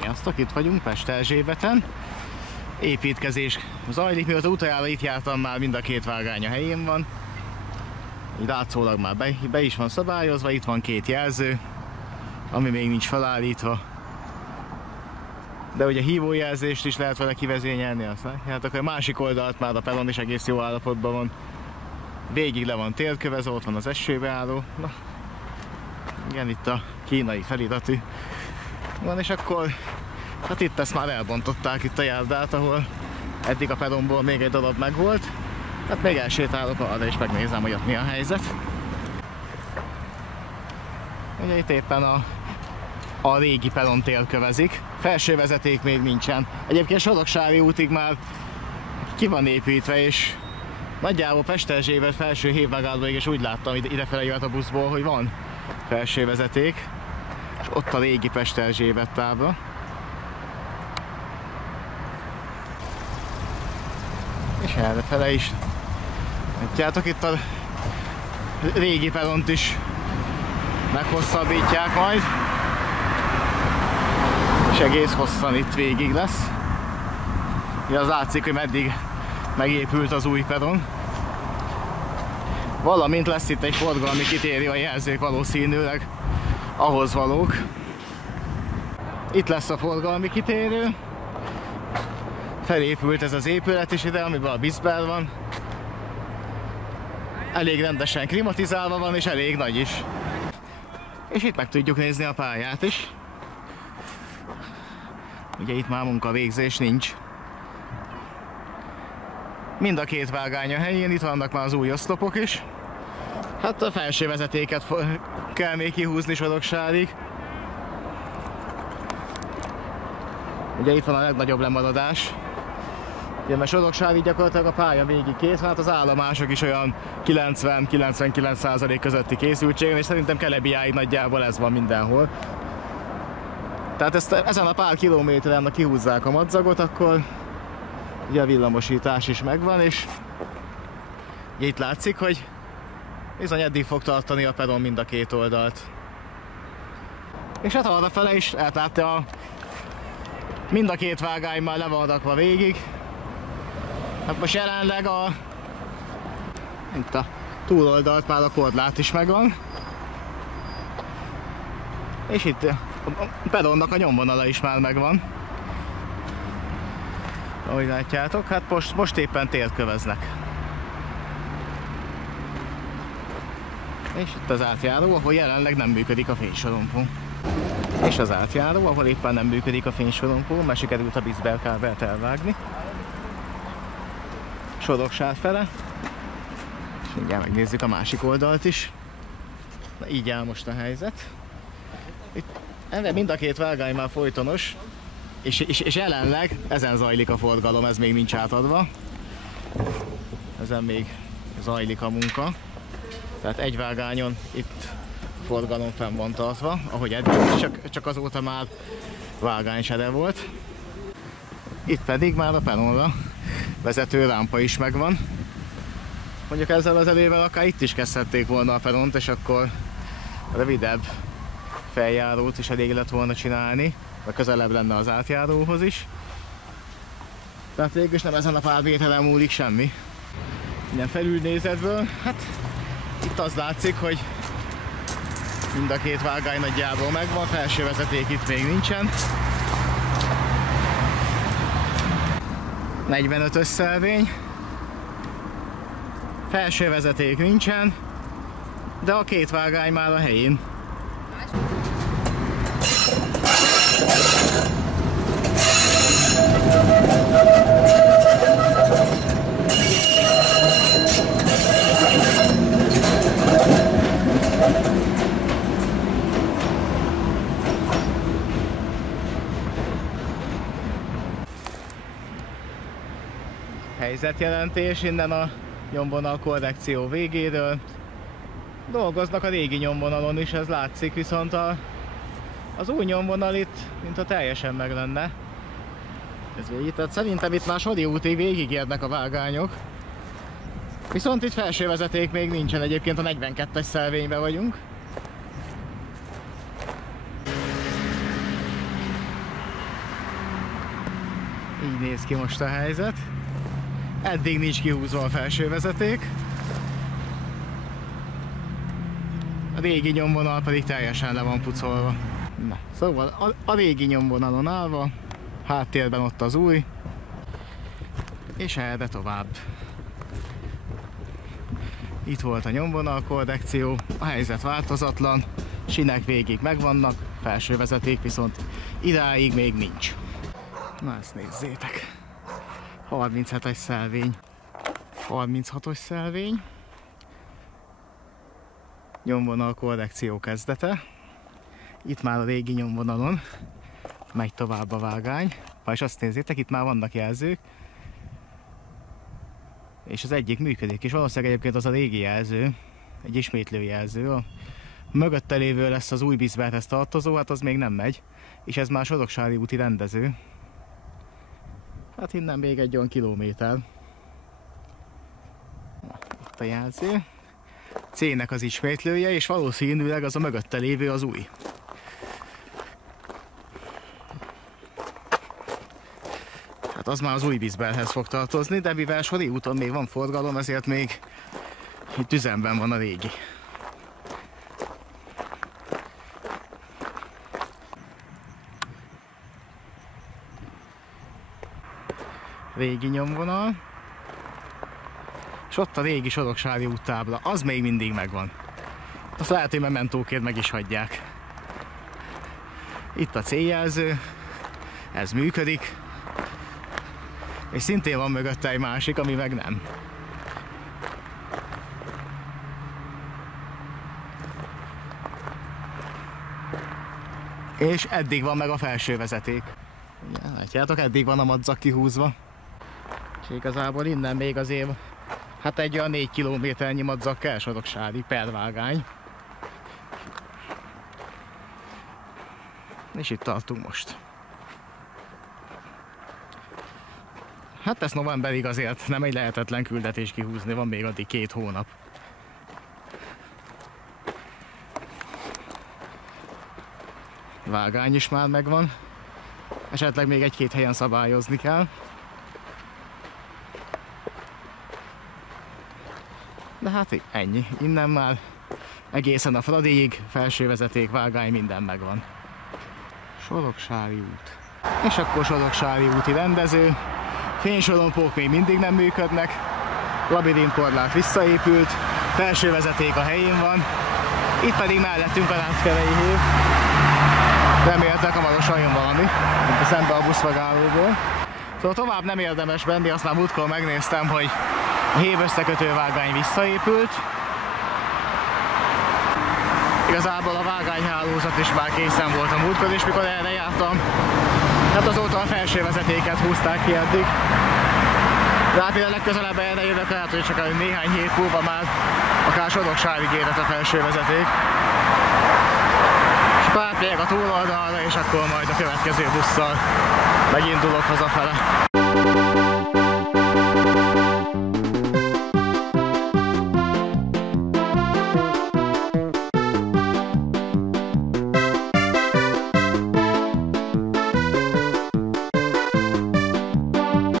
Sziasztok, itt vagyunk Pesterzsébeten. Építkezés zajlik, mióta utoljára itt jártam, már mind a két vágány a helyén van. Így látszólag már be is van szabályozva, itt van két jelző, ami még nincs felállítva. De ugye hívójelzést is lehet vele kivezényelni, azt látjátok, a másik oldalt már a peron is egész jó állapotban van. Végig le van térkövezve, ott van az esőbeálló. Na, igen, itt a kínai feliratú van, és akkor hát itt ezt már elbontották, itt a járdát, ahol eddig a peronból még egy darab megvolt. Hát még elsétálok arra és megnézem, hogy ott mi a helyzet. Ugye itt éppen a régi peron térkövezik. Felső vezeték még nincsen. Egyébként Soroksári útig már ki van építve, és nagyjából Pesterzsébet felső hévmegállóig is úgy láttam idefele jött a buszból, hogy van felső vezeték. És ott a régi Pesterzsébet tábla. És errefele is. Látjátok, itt a régi peront is meghosszabbítják majd. És egész hosszan itt végig lesz. Ugye az látszik, hogy meddig megépült az új peron. Valamint lesz itt egy forgalmi kitérő, a jelzők valószínűleg ahhoz valók. Itt lesz a forgalmi kitérő. Felépült ez az épület is ide, amiben a Bizber van. Elég rendesen klimatizálva van, és elég nagy is. És itt meg tudjuk nézni a pályát is. Ugye itt már munkavégzés nincs. Mind a két vágány a helyén, itt vannak már az új oszlopok is. Hát a felső vezetéket kell még kihúzni Soroksárig. Ugye itt van a legnagyobb lemaradás. Ugye, mert Soroksárig gyakorlatilag a pálya végig kész, hát az állomások is olyan 90-99% közötti készültségen, és szerintem Kelebiáig nagyjából ez van mindenhol. Tehát ezen a pár kilométeren, ha kihúzzák a madzagot, akkor ugye a villamosítás is megvan, és ugye itt látszik, hogy bizony eddig fog tartani a peron mind a két oldalt. És hát arrafele is átlátja, mind a két vágány már le van rakva végig. Hát most jelenleg itt a túloldalt már a korlát is megvan. És itt a peronnak a nyomvonala is már megvan. Ahogy látjátok, hát most éppen térköveznek. És itt az átjáró, ahol jelenleg nem működik a fénysorompó. És az átjáró, ahol éppen nem működik a fénysorompó, mert sikerült a Bizber kábelt elvágni. Soroksár fele. És mindjárt megnézzük a másik oldalt is. Na, így áll most a helyzet. Itt mind a két vágány már folytonos, és jelenleg ezen zajlik a forgalom, ez még nincs átadva. Ezen még zajlik a munka. Tehát egy vágányon itt forgalom fenn van tartva, ahogy eddig, csak azóta már vágánysere volt. Itt pedig már a peronra vezető rámpa is megvan. Mondjuk ezzel az elővel akár itt is kezdhették volna a peront, és akkor rövidebb feljárót is elég lett volna csinálni, vagy közelebb lenne az átjáróhoz is. Tehát végülis nem ezen a pár méteren múlik semmi. Minden felülnézetből, hát itt az látszik, hogy mind a két vágány nagyjából megvan, felső vezeték itt még nincsen. 45-ös szelvény. Felső vezeték nincsen, de a két vágány már a helyén. Helyzetjelentés innen a nyomvonal korrekció végéről. Dolgoznak a régi nyomvonalon is, ez látszik, viszont az új nyomvonal itt, mintha teljesen meg lenne. Ez végig, tehát szerintem itt már Sori útig végigérnek a vágányok. Viszont itt felső vezeték még nincsen, egyébként a 42-es szelvényben vagyunk. Így néz ki most a helyzet. Eddig nincs kihúzva a felső vezeték. A régi nyomvonal pedig teljesen le van pucolva. Na, szóval a régi nyomvonalon állva, háttérben ott az új, és erre tovább. Itt volt a nyomvonal korrekció, a helyzet változatlan, sinek végig megvannak, felső vezeték viszont idáig még nincs. Na ezt nézzétek! 37-es szelvény, 36-os szelvény, nyomvonal korrekció kezdete. Itt már a régi nyomvonalon megy tovább a vágány, és azt nézzétek, itt már vannak jelzők, és az egyik működik, és valószínűleg egyébként az a régi jelző, egy ismétlő jelző. A mögötte lévő lesz az új Bisberthez tartozó, hát az még nem megy, és ez már Soroksári úti rendező. Hát innen még egy olyan kilométer. Itt a jelző. C-nek az ismétlője, és valószínűleg az a mögötte lévő az új. Hát az már az új Bisberthez fog tartozni, de mivel Sori úton még van forgalom, ezért még itt üzemben van a régi. Régi nyomvonal. És ott a régi Soroksári úttábla, az még mindig megvan. Azt lehet, hogy mementóként meg is hagyják. Itt a céljelző, ez működik. És szintén van mögötte egy másik, ami meg nem. És eddig van meg a felső vezeték. Ja, látjátok, eddig van a madzag kihúzva. És igazából innen még azért, hát egy olyan 4 kilométernyi madzag kell Soroksári per vágány. És itt tartunk most. Hát ez novemberig azért nem egy lehetetlen küldetés kihúzni, van még addig 2 hónap. Vágány is már megvan. Esetleg még 1-2 helyen szabályozni kell. De hát ennyi. Innen már egészen a Fradiig, felső vezeték, vágány, minden megvan. Soroksári út. És akkor Soroksári úti rendező. Fénysorompók még mindig nem működnek. Labirintkorlát visszaépült. Felső vezeték a helyén van. Itt pedig mellettünk a Ráckevei hív. Reméltek hamarosan jön valami, mint a szembe a buszmegállóból. Szóval tovább nem érdemes menni, azt már múltkor megnéztem, hogy a hév összekötő vágány visszaépült. Igazából a vágányhálózat is már készen volt a múltkor, és mikor erre jártam, hát azóta a felső vezetéket húzták ki eddig. De hát például legközelebb erre jövök, lehet, hogy csak néhány hét múlva már akár Soroksárig érhet a felső vezeték. És akkor átmegyek a túloldalra, és akkor majd a következő busszal megindulok hazafele.